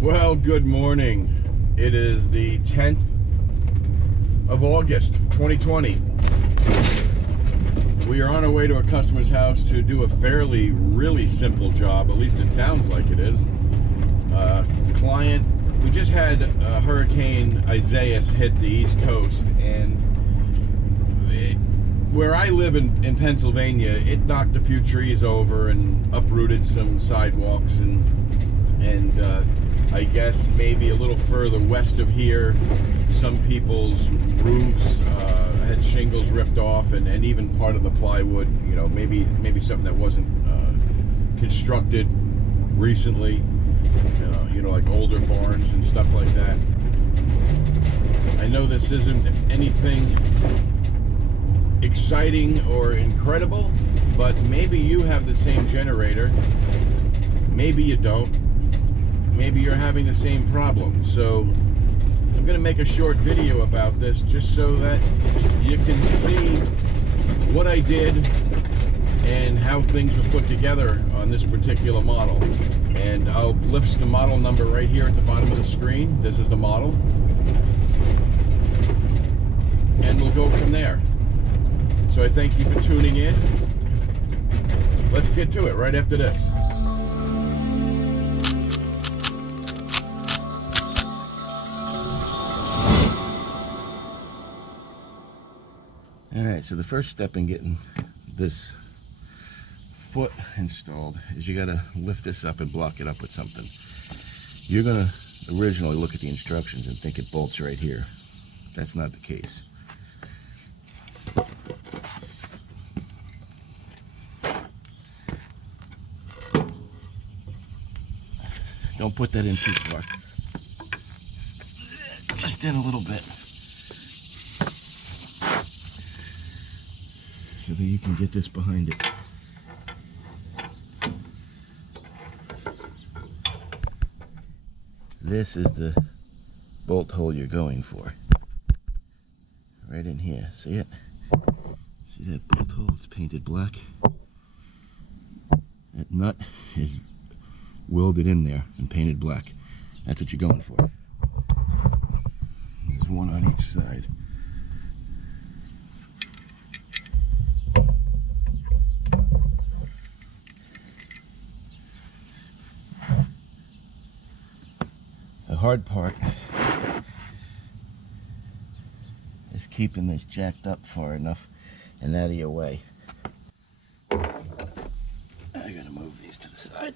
Well, good morning. It is the 10th of August, 2020. We are on our way to a customer's house to do a really simple job. At least it sounds like it is. Client, we just had Hurricane Isaias hit the East Coast, and where I live in Pennsylvania, it knocked a few trees over and uprooted some sidewalks, and I guess maybe a little further west of here, some people's roofs had shingles ripped off, and even part of the plywood. You know, maybe something that wasn't constructed recently. You know, like older barns and stuff like that. I know this isn't anything exciting or incredible, but maybe you have the same generator. Maybe you don't. Maybe you're having the same problem. So I'm going to make a short video about this just so that you can see what I did and how things were put together on this particular model. And I'll list the model number right here at the bottom of the screen. This is the model. And we'll go from there. So I thank you for tuning in. Let's get to it right after this. Alright, so the first step in getting this foot installed is you gotta lift this up and block it up with something. You're gonna originally look at the instructions and think it bolts right here. That's not the case. Don't put that in too far. Just in a little bit, so that you can get this behind it. This is the bolt hole you're going for. Right in here. See it? See that bolt hole? It's painted black. That nut is welded in there and painted black. That's what you're going for. There's one on each side. The hard part is keeping this jacked up far enough and out of your way. I gotta move these to the side.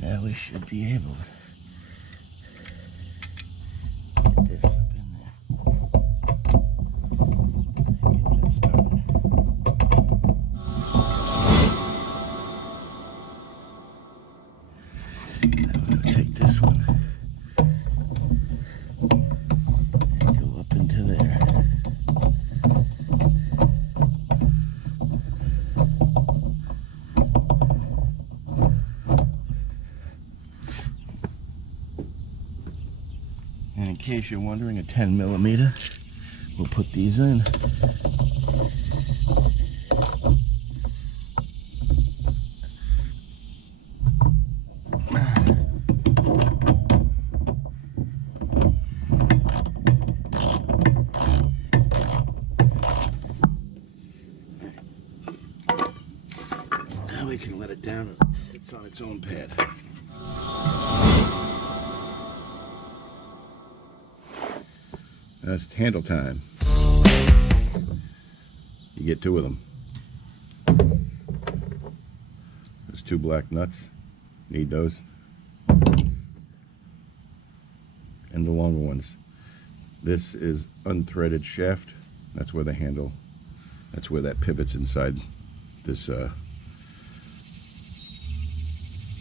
Now we should be able to get this up in there. Get that started. Now we're going to take this one and go up into there. And in case you're wondering, a 10mm, we'll put these in. Now we can let it down and it sits on its own pad. That's handle time. You get two of them. There's two black nuts. Need those. And the longer ones. This is unthreaded shaft. That's where the handle, that's where that pivots inside this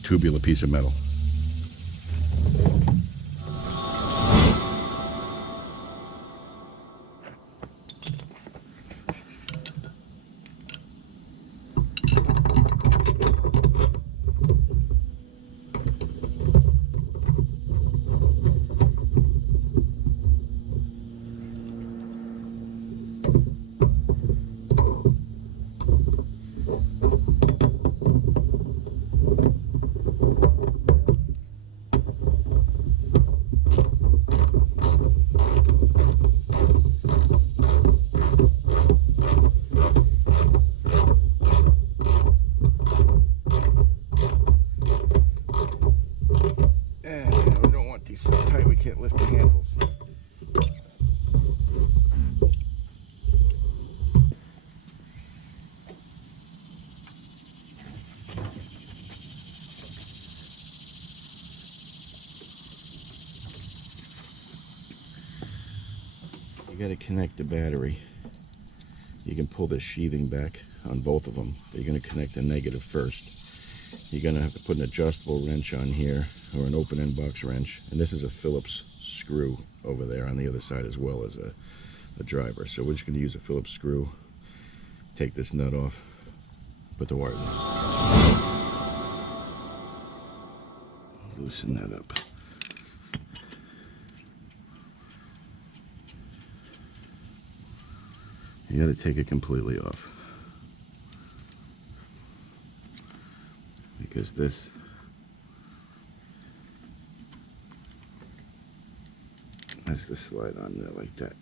tubular piece of metal. He's so tight we can't lift the handles. You got to connect the battery. You can pull this sheathing back on both of them. But you're going to connect the negative first. You're going to have to put an adjustable wrench on here, or an open end box wrench. And this is a Phillips screw over there on the other side, as well as a driver. So we're just going to use a Phillips screw. Take this nut off. Put the wires in. Loosen that up. You got to take it completely off, because this has to slide on there like that.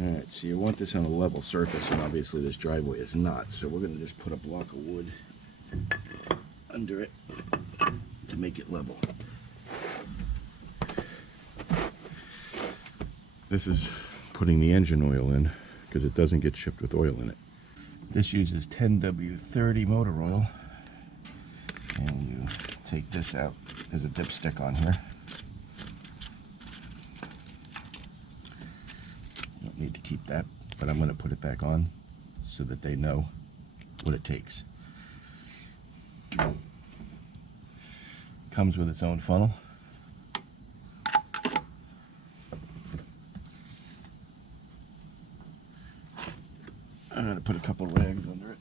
Alright, so you want this on a level surface, and obviously this driveway is not, so we're going to just put a block of wood under it to make it level. This is putting the engine oil in, because it doesn't get shipped with oil in it. This uses 10W30 motor oil, and you take this out. There's a dipstick on here. Need to keep that, but I'm going to put it back on so that they know what it takes. Comes with its own funnel. I'm going to put a couple rags under it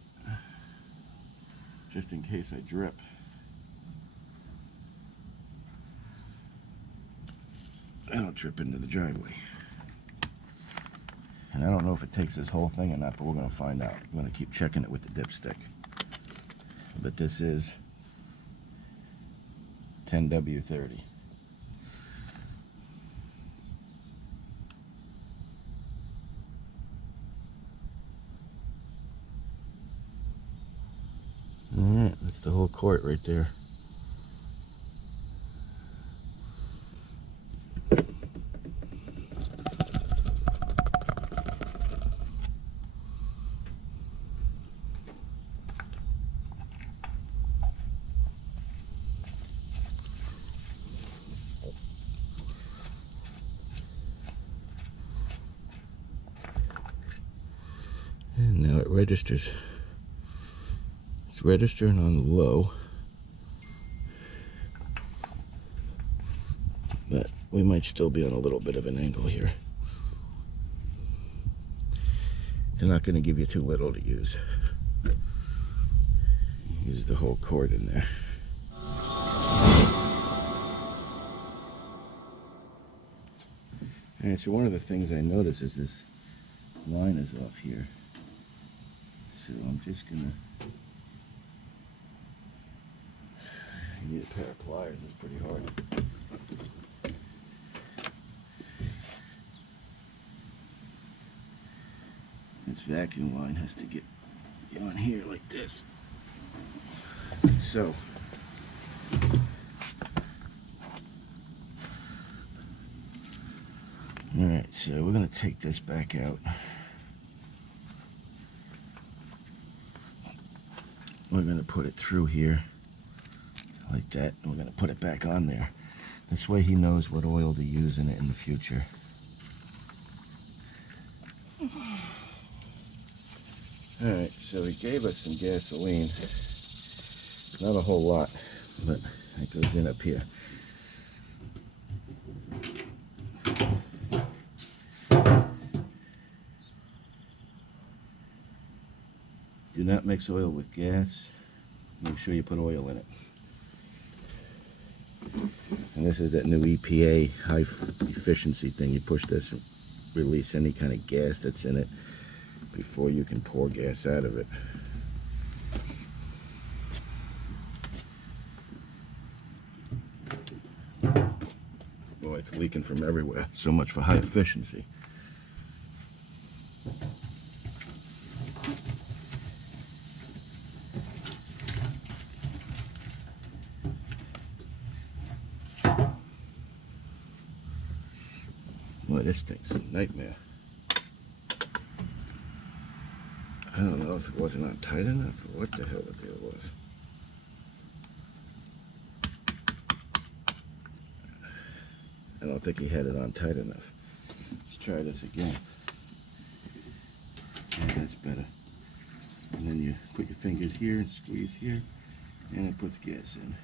just in case I drip. I don't drip into the driveway. And I don't know if it takes this whole thing or not, but we're going to find out. I'm going to keep checking it with the dipstick. But this is 10W30. Alright, that's the whole court right there. And now it registers. It's registering on the low, but we might still be on a little bit of an angle here. They're not going to give you too little to use. Use the whole cord in there. Alright, so one of the things I notice is this line is off here. So I'm just gonna, I need a pair of pliers, it's pretty hard. This vacuum line has to get on here like this. So alright, so we're gonna take this back out. We're going to put it through here like that, and we're going to put it back on there. This way he knows what oil to use in it in the future. Alright, so he gave us some gasoline. Not a whole lot, but it goes in up here. Do not mix oil with gas. Make sure you put oil in it. And this is that new EPA high efficiency thing. You push this and release any kind of gas that's in it before you can pour gas out of it. Boy, it's leaking from everywhere. So much for high efficiency. Boy, this thing's a nightmare. I don't know if it wasn't on tight enough or what the hell the deal was. I don't think he had it on tight enough. Let's try this again. Yeah, that's better. And then you put your fingers here and squeeze here, and it puts gas in.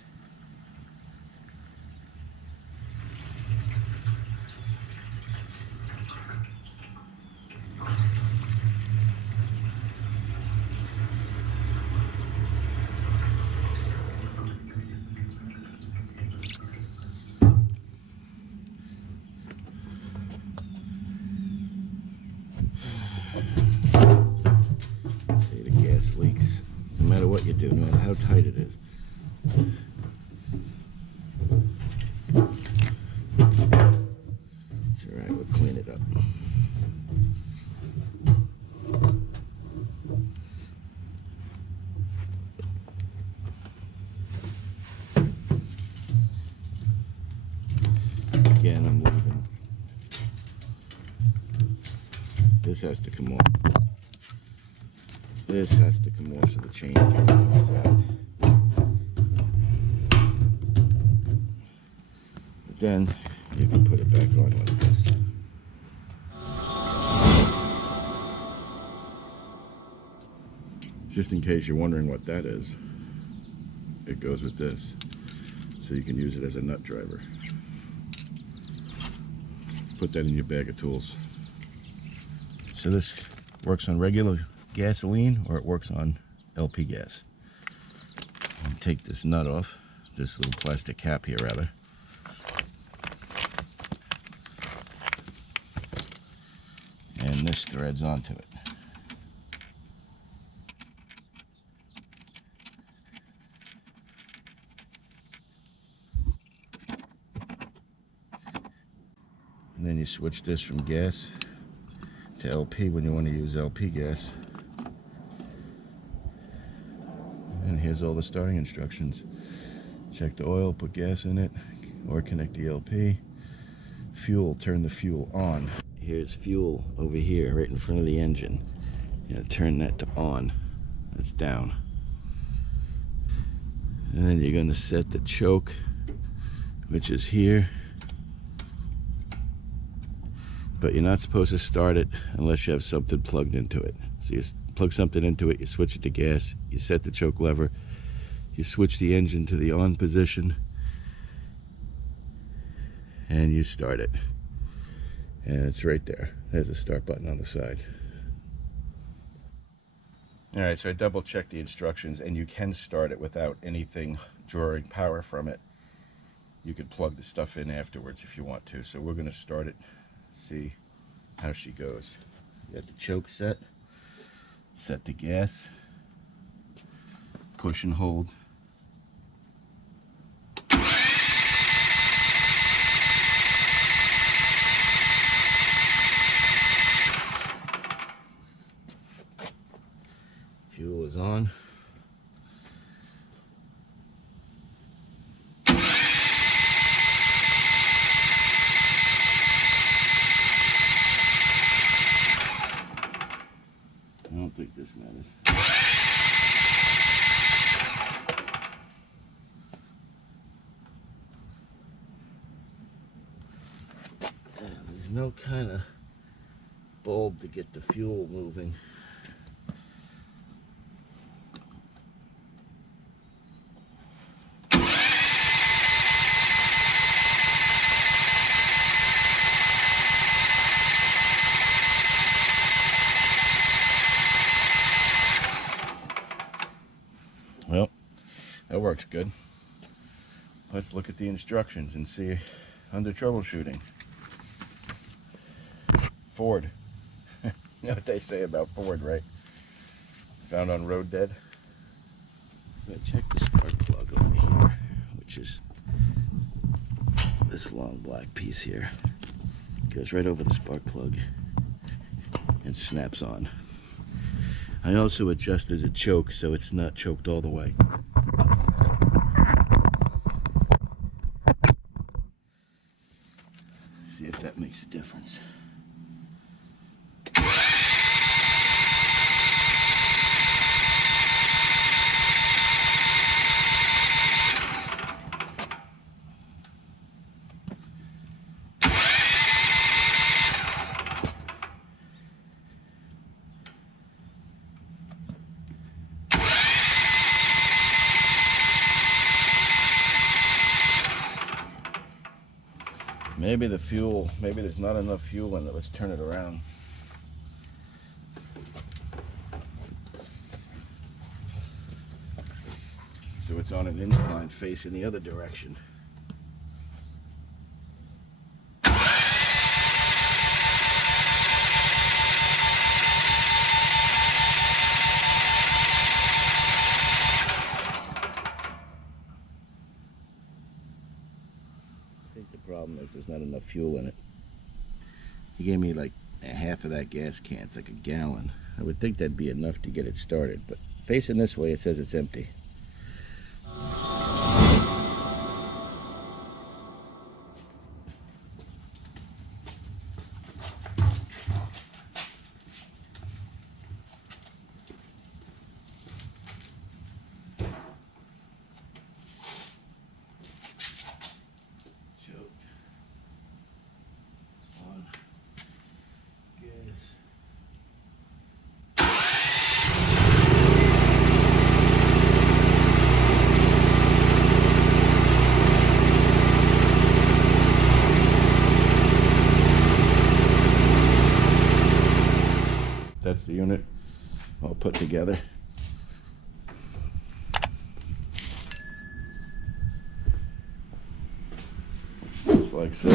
See, the gas leaks no matter what you do, no matter how tight it is. It's alright, we'll clean it up. Again, I'm leaving. This has to come off. This has to come off so the chain can go inside. But then you can put it back on like this. Just in case you're wondering what that is, it goes with this. So you can use it as a nut driver. Put that in your bag of tools. So this works on regular gasoline or it works on LP gas. And take this nut off, this little plastic cap here rather. And this threads onto it. And then you switch this from gas to LP when you want to use LP gas. And here's all the starting instructions. Check the oil, put gas in it, or connect the LP. Fuel, turn the fuel on. Here's fuel over here, right in front of the engine. You gotta turn that to on. That's down. And then you're gonna set the choke, which is here. But you're not supposed to start it unless you have something plugged into it. So you plug something into it, you switch it to gas, you set the choke lever, you switch the engine to the on position, and you start it. And it's right there. There's a start button on the side. Alright, so I double checked the instructions, and you can start it without anything drawing power from it. You could plug the stuff in afterwards if you want to. So we're going to start it, see how she goes. You got the choke set the gas, push and hold. Fuel is on. I don't think this matters. There's no kind of bulb to get the fuel moving. That works good. Let's look at the instructions and see under troubleshooting. Ford. You know what they say about Ford, right? Found on Road Dead. So I check the spark plug over here, which is this long black piece here. Goes right over the spark plug and snaps on. I also adjusted the choke so it's not choked all the way. See if that makes a difference. Maybe the fuel, maybe there's not enough fuel in it. Let's turn it around. So it's on an incline facing the other direction. I think the problem is there's not enough fuel in it. He gave me like a half of that gas can. It's like a gallon. I would think that'd be enough to get it started, but facing this way it says it's empty. That's the unit all put together. Just like so.